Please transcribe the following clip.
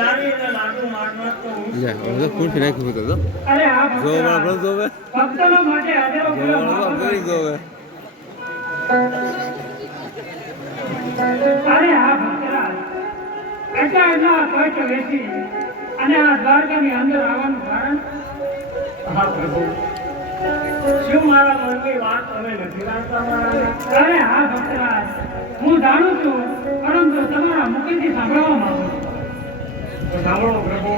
હતું જોવા જોવે જોવા જોવે અરે ભક્તરાજ એટલા એટલા કષ્ટ વેચી અને આ દ્વારકાની અંદર આવવાનું કારણ? હા પ્રભુ. શું મારા મનની વાત તમે નથી રાખતા મારા અરે હા ભક્તરાજ હું જાણું છું પરંતુ તમારા મુખેથી સાંભળવા માંગુ તો પ્રભુ.